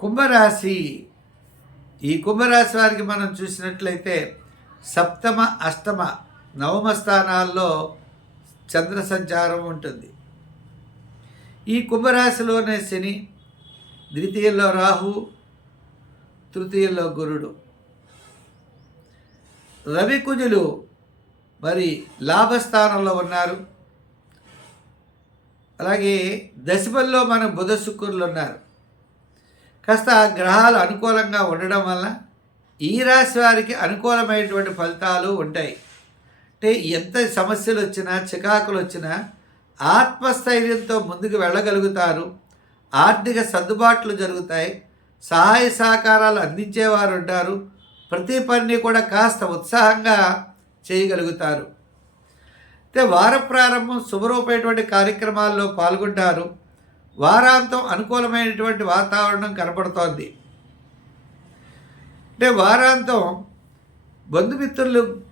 కుంభరాశి ఈ కుంభరాశి వారికి మనం చూసినట్లయితే సప్తమ అష్టమ నవమ స్థానాల్లో చంద్ర సంచారం ఉంటుంది. ఈ కుంభరాశిలోనే శని ద్వితీయంలో రాహు తృతీయంలో గురుడు. రవి కుజులు మరి లాభస్థానంలో ఉన్నారు. అలాగే దశమల్లో మన బుధ శుక్రులు ఉన్నారు. కాస్త గ్రహాలు అనుకూలంగా ఉండడం వల్ల ఈ రాశి వారికి అనుకూలమైనటువంటి ఫలితాలు ఉంటాయి. అంటే ఎంత సమస్యలు వచ్చినా చికాకులు వచ్చినా ఆత్మస్థైర్యంతో ముందుకు వెళ్ళగలుగుతారు. ఆర్థిక సర్దుబాట్లు జరుగుతాయి. సహాయ సహకారాలు అందించేవారు ఉంటారు. ప్రతి పనిని కూడా కాస్త ఉత్సాహంగా చేయగలుగుతారు. అయితే వార ప్రారంభం శుభరూపమైనటువంటి కార్యక్రమాల్లో పాల్గొంటారు. వారాంతం అనుకూలమైనటువంటి వాతావరణం కనపడుతోంది. అంటే వారాంతం బంధుమిత్రులు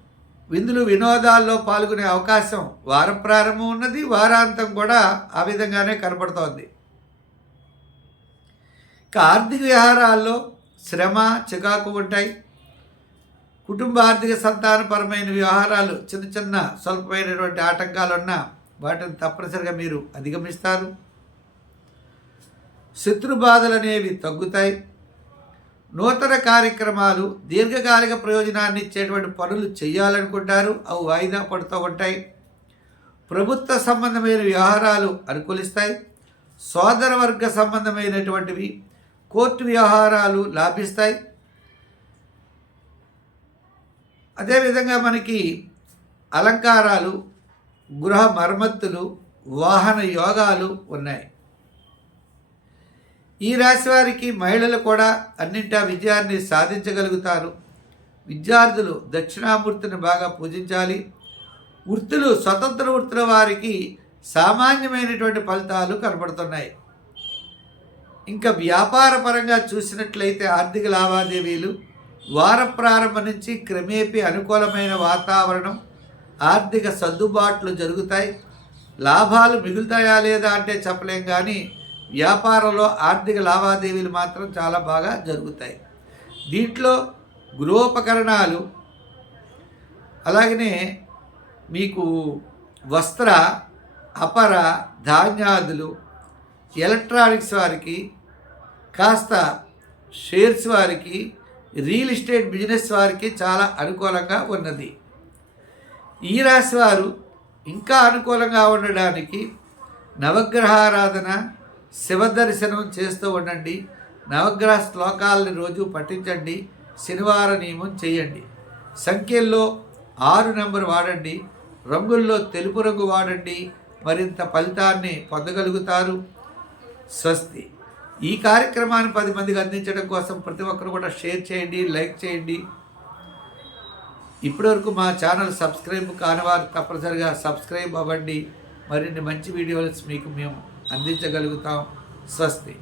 విందులు వినోదాల్లో పాల్గొనే అవకాశం వార ప్రారంభం ఉన్నది వారాంతం కూడా ఆ విధంగానే కనపడుతోంది. ఇక ఆర్థిక వ్యవహారాల్లో శ్రమ చికాకు ఉంటాయి. కుటుంబ ఆర్థిక సంతానపరమైన వ్యవహారాలు చిన్న చిన్న స్వల్పమైనటువంటి ఆటంకాలు ఉన్నా వాటిని తప్పనిసరిగా మీరు అధిగమిస్తారు. శత్రు బాధలు అనేవి తగ్గుతాయి. నూతన కార్యక్రమాలు దీర్ఘకాలిక ప్రయోజనాన్ని ఇచ్చేటువంటి పనులు చేయాలనుకుంటారు అవి వాయిదా పడుతూ ఉంటాయి. ప్రభుత్వ సంబంధమైన వ్యవహారాలు అనుకూలిస్తాయి. సోదర వర్గ సంబంధమైనటువంటివి కోర్టు వ్యవహారాలు లాభిస్తాయి. అదేవిధంగా మనకి అలంకారాలు గృహ మరమ్మతులు వాహన యోగాలు ఉన్నాయి. ఈ రాశి వారికి మహిళలు కూడా అన్నింటా విజయాన్ని సాధించగలుగుతారు. విద్యార్థులు దక్షిణామూర్తిని బాగా పూజించాలి. వృత్తులు స్వతంత్ర వృత్తుల వారికి సామాన్యమైనటువంటి ఫలితాలు కనబడుతున్నాయి. ఇంకా వ్యాపార పరంగా చూసినట్లయితే ఆర్థిక లావాదేవీలు వార ప్రారంభం నుంచి క్రమేపీ అనుకూలమైన వాతావరణం ఆర్థిక సర్దుబాట్లు జరుగుతాయి. లాభాలు మిగులుతాయా లేదా అంటే చెప్పలేం కానీ వ్యాపారంలో ఆర్థిక లావాదేవీలు మాత్రం చాలా బాగా జరుగుతాయి. దీంట్లో గృహోపకరణాలు అలాగనే మీకు వస్త్ర అపర ధాన్యాదులు ఎలక్ట్రానిక్స్ వారికి కాస్త షేర్స్ వారికి రియల్ ఎస్టేట్ బిజినెస్ వారికి చాలా అనుకూలంగా ఉన్నది. ఈ రాశి వారు ఇంకా అనుకూలంగా ఉండడానికి నవగ్రహారాధన శివ దర్శనం చేస్తూ ఉండండి. నవగ్రహ శ్లోకాలని రోజు పఠించండి. శనివార నియమం చేయండి. సంఖ్యల్లో ఆరు నెంబర్ వాడండి. రంగుల్లో తెలుపు రంగు వాడండి. మరింత ఫలితాన్ని పొందగలుగుతారు. స్వస్తి. ఈ కార్యక్రమాన్ని పది మందికి అందించడం కోసం ప్రతి ఒక్కరు కూడా షేర్ చేయండి లైక్ చేయండి. ఇప్పటివరకు మా ఛానల్ సబ్స్క్రైబ్ కానివారు తప్పనిసరిగా సబ్స్క్రైబ్ అవ్వండి. మరిన్ని మంచి వీడియోస్ మీకు మేము అందించగలుగుతాం. స్వస్తి.